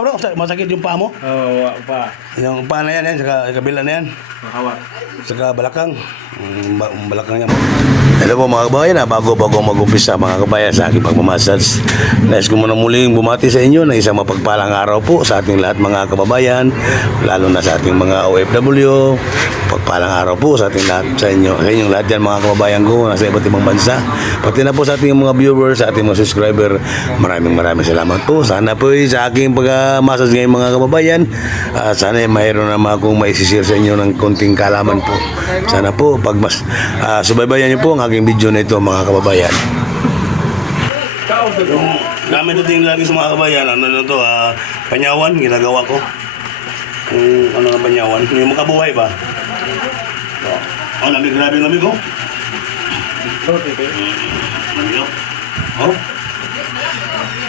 bro? Sa- Masakit yung paa mo? Oo, oh, pa. Yung paa na yan, yan, saka kabila na yan. Makawak. Saka balakang. Mm, ba- balakang mo. Hello po mga kababayan, ah, bago bago mag-umpisa mga kababayan sa aking pagmamassage. Nais ko muna muling bumati sa inyo na isang mapagpalang araw po sa ating lahat mga kababayan, lalo na sa ating mga OFW. Pagpalang araw po sa ating lahat sa inyo, sa inyong lahat yan mga kababayan ko nasa iba't ibang bansa. Pati na po sa ating mga viewers, sa ating mga subscriber, maraming maraming salamat po. Sana po eh, sa aking pag-massage ngayon mga kababayan, ah, sana eh, mayroon naman akong maisishare sa inyo ng konting kalaman po. Sana po, pag mas ah, subaybayan niyo po ang aking video na ito mga kababayan. Gamit ito yung lagi sa mga kababayan, ano na to, ah, panyawan, ginagawa ko. Yung ano ng panyawan, yung makabuhay ba? Oh, oh lamig, grabe lamig oh. Lamig oh. Oh.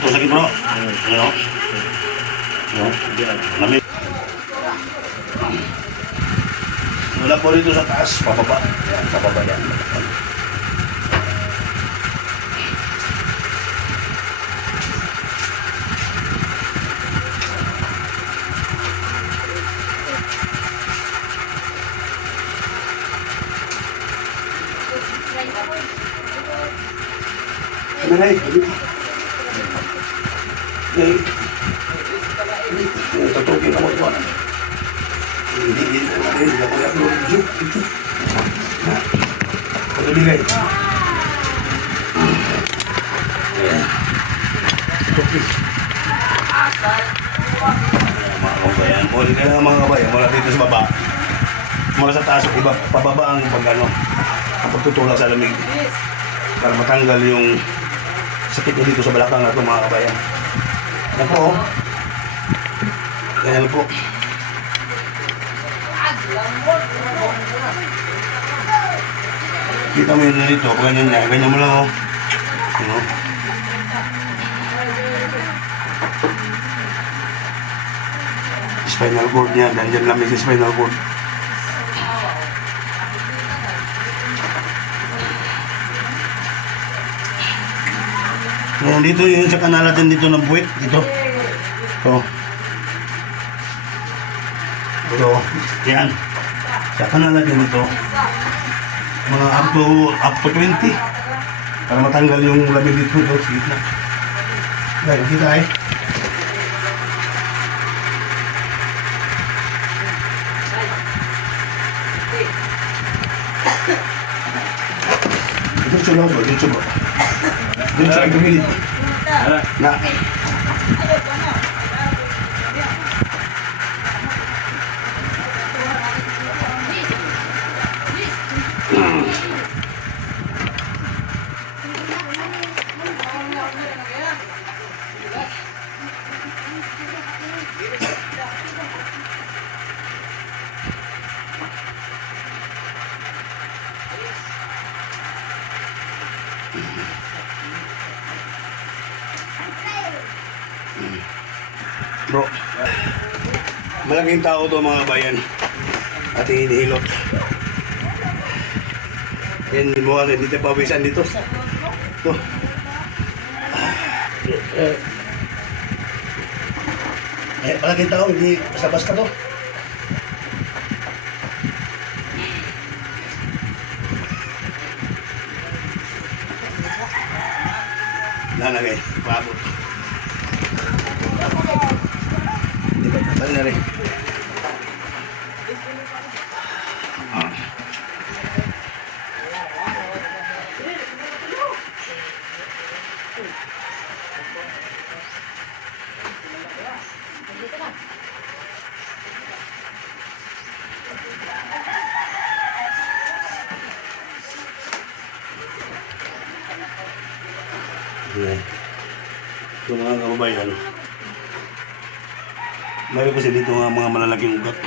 Ito sakit bro. Ano? Ano? Lamig. Wala po rito sa taas, pababa. Yan, pababa yan. Nanay, Nay. Tatukin ako ito. Hindi, hindi, hindi, hindi ako Pagkabigay. Ayan. Okay. Ayan, mga kabayan. Muli ka na mga kabayan. Mula dito baba. Mula sa taas, iba, pababa ang pag ano, ang pagtutulak sa. Para matanggal yung sakit niya dito sa balakang na mga kabayan. Yan po. oh. Yan po. Kita mo yun dito, ganyan niya, ganyan mo lang oh. Ano? Spinal cord niya, dandyan lang may spinal cord. Ngayon dito yung sa kanal natin dito ng buwit, dito. Ito. Ito. Yan. Sa kanal natin dito. Mga up to, up to 20. Para matanggal yung lamig dito. Ito, sige na. Dahil kita eh. Dito lang bro, dito bro. Dito sa gilid. Na. Bro. Malaking tao to mga bayan. At hinihilot. Yan, mo kasi dito pawisan dito. Ito. Eh, eh, malaking tao, hindi basta-basta to. Lalagay, paabot. Di ba tatal na rin? Ayan. Ito mga kababayan. Meron kasi dito nga mga malalaking ugat.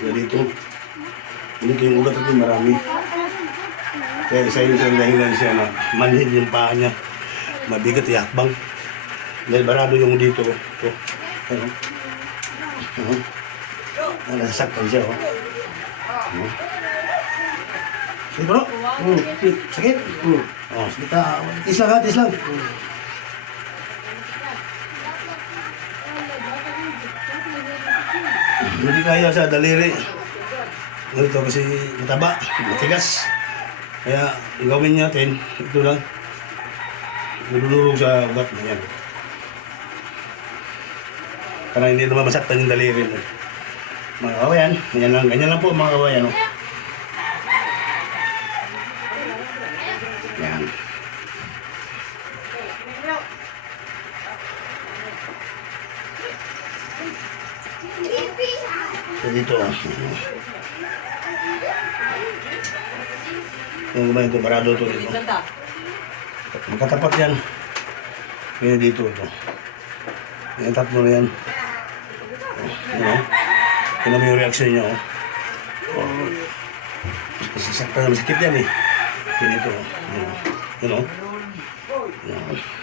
So dito, dito yung ugat natin marami. Kaya isa yun sa dahilan siya na manhid yung paa niya. Mabigat yakbang. Dahil barado yung dito. Ito. Ano? Ano? Ah, Nasaktan siya. Oh. Ano? Sige bro. Hmm. Sakit? Hmm. Oh. Kita, tis lang ha, tis lang. Hmm. Hindi kaya sa daliri. Ganito kasi mataba, matigas. Kaya gawin natin, ito lang. Nilulurog sa ugat na yan. Para hindi naman masaktan yung daliri. Mga kawayan, ganyan lang, ganyan lang po mga kawayan. Oh. Dito, oh. Yung kumain ito, marado ito dito. Magkatapat yan. Kaya dito ito. Yung tatlo na yan. Oh, yun oh. Tingnan mo yung reaction niya oh. Oh. Kasi sakta na masakit yan eh. Yun ito oh. Oh. Oh. Yan.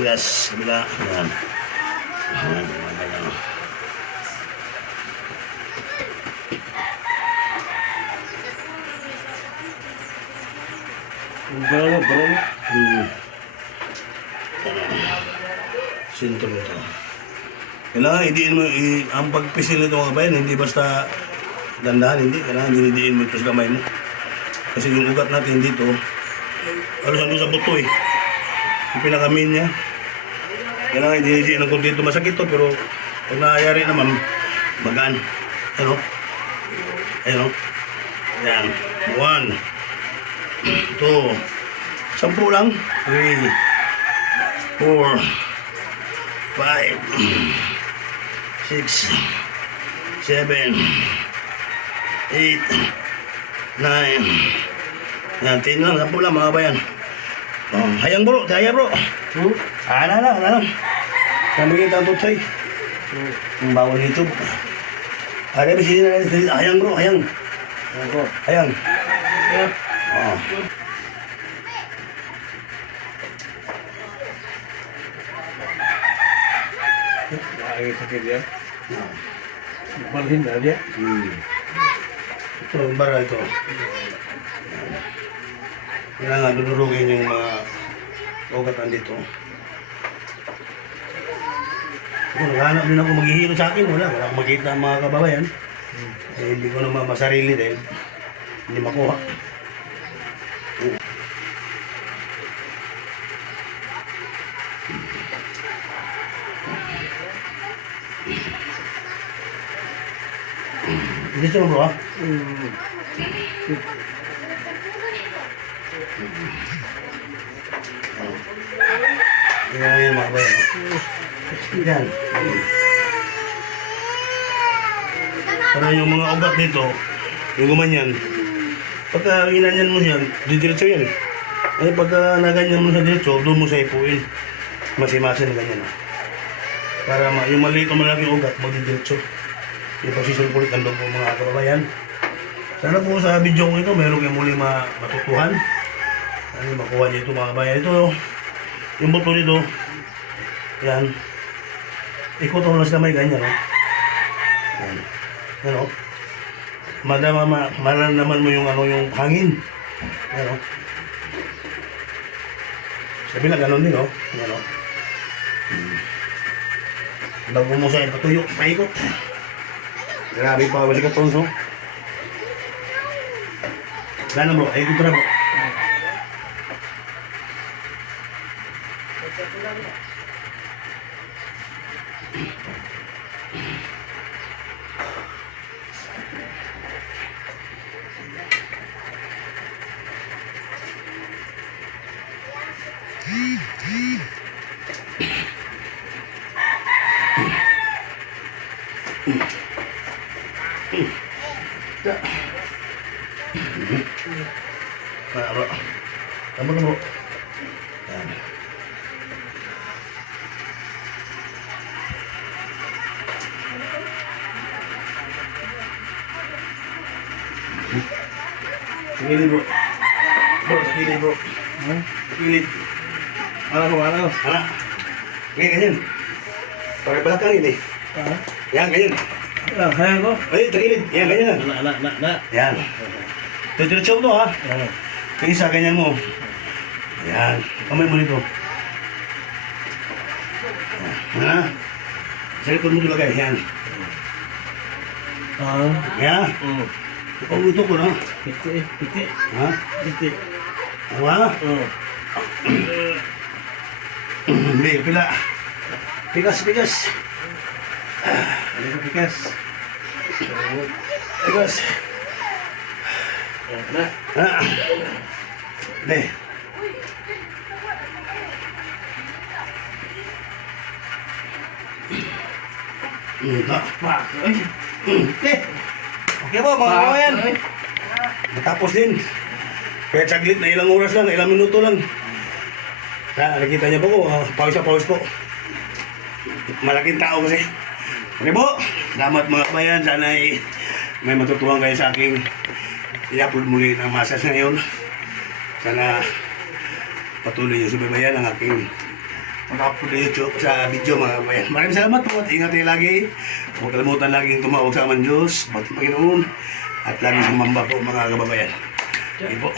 Bigas, kabila. Yan. Yan, yan, yan. Bro, bro. Hmm. Sintro ito. Kailangan idiin mo, i, ang pagpisil nito mga bayan, hindi basta dandahan, hindi. Kailangan dinidiin mo ito sa kamay mo. Kasi yung ugat natin dito, alos ano sa buto eh. Yung pinakamin niya. Kailangan dinidiin ng konti ito. Masakit to, pero pag nangyayari naman, magaan. Ano? Ano? Yan. One. Two. Sampu lang. Three. Four. Five. Six. Seven. Eight. Nine. Yan, tin lang. Sampu lang mga bayan. Oh, hayang bro. Daya bro. Hmm? Ah, na lang. Na lang. Kami kita tutoy. Ang bawal YouTube. Ada di sini ada di sini. Hayang bro, hayang. Ako. Hayang. Ya. Oh. Lagi sakit ya. Oh. Balhin na dia. Hmm. Ito, yung bara ito. Kailangan dudurugin yung mga ugatan dito. Kung naghanap din ako maghihiro sa akin, wala. Wala akong makita ang mga kababayan. Eh, hindi ko naman masarili dahil hindi makuha. Dito mo bro ah. Hmm. Yan yan mga bayan. Yan. Pero yung mga ugat dito, yung gumanyan, pagka ginanyan mo siya, didiretso yan. Ay pagka naganyan mo sa diretso, doon mo sa ipuin. Masimasin na ganyan. ah. Para ma yung maliit o malaking ugat, magdidiretso. Yung posisyon ulit ang loob po mga kababayan. Sana po sa video ko ito, meron kayong muli ma matutuhan. Ano makuha niyo ito mga kababayan. Ito, yung buto nito, yan. Ikot mo lang sa kamay, ganyan, no? Yan. Ano? Madama, ma, maramdaman mo yung ano, yung hangin. Ano? Sabi na ganun din, no? Yan, no? Hmm. Bago mo sa patuyo, paikot. Grabe pa ba si Katonso? Gana bro, ikot na bro. Ah, bro. Tama na bro. Yan. Kilid bro. Bro, kilid bro. Hmm? Kilid. Ano ko, ano? Anak. Ganyan, ganyan. Para balakang yun eh. Ah, Yan, ganyan. ah, kaya ko. Ay, tagilid. Yan, ganyan. Na, na, na, na. Yan. Diretso mo to ha. Ah, Kaya isa, ganyan mo. Yan. Kamay mo nito. Ha? Sa likod mo tulagay. Yan. ah, Yan. mm. Pag ito ko na. Piti, piti, Ha? piti. Awa? Oh. Hindi, pila. Pikas, pikas. Ano ka pikas? Pikas. Na. Ha? Hindi. Hmm, ha? Pa. Okay po, mga kawayan. Ay. Matapos din. Kaya saglit na ilang oras lang, ilang minuto lang. Ha, nakita niyo po ko, uh, pawis na pawis po. Malaking tao kasi. Okay po, salamat mga kabayan. Sana ay may matutuhan kayo sa aking i-upload muli ng masas ngayon. Sana patuloy niyo subaybayan ang aking na YouTube sa video mga kabayan. Maraming salamat po at ingat kayo lagi. Huwag kalimutan laging tumawag sa aman Diyos, pati Panginoon, at laging sumamba po mga kababayan. Okay po.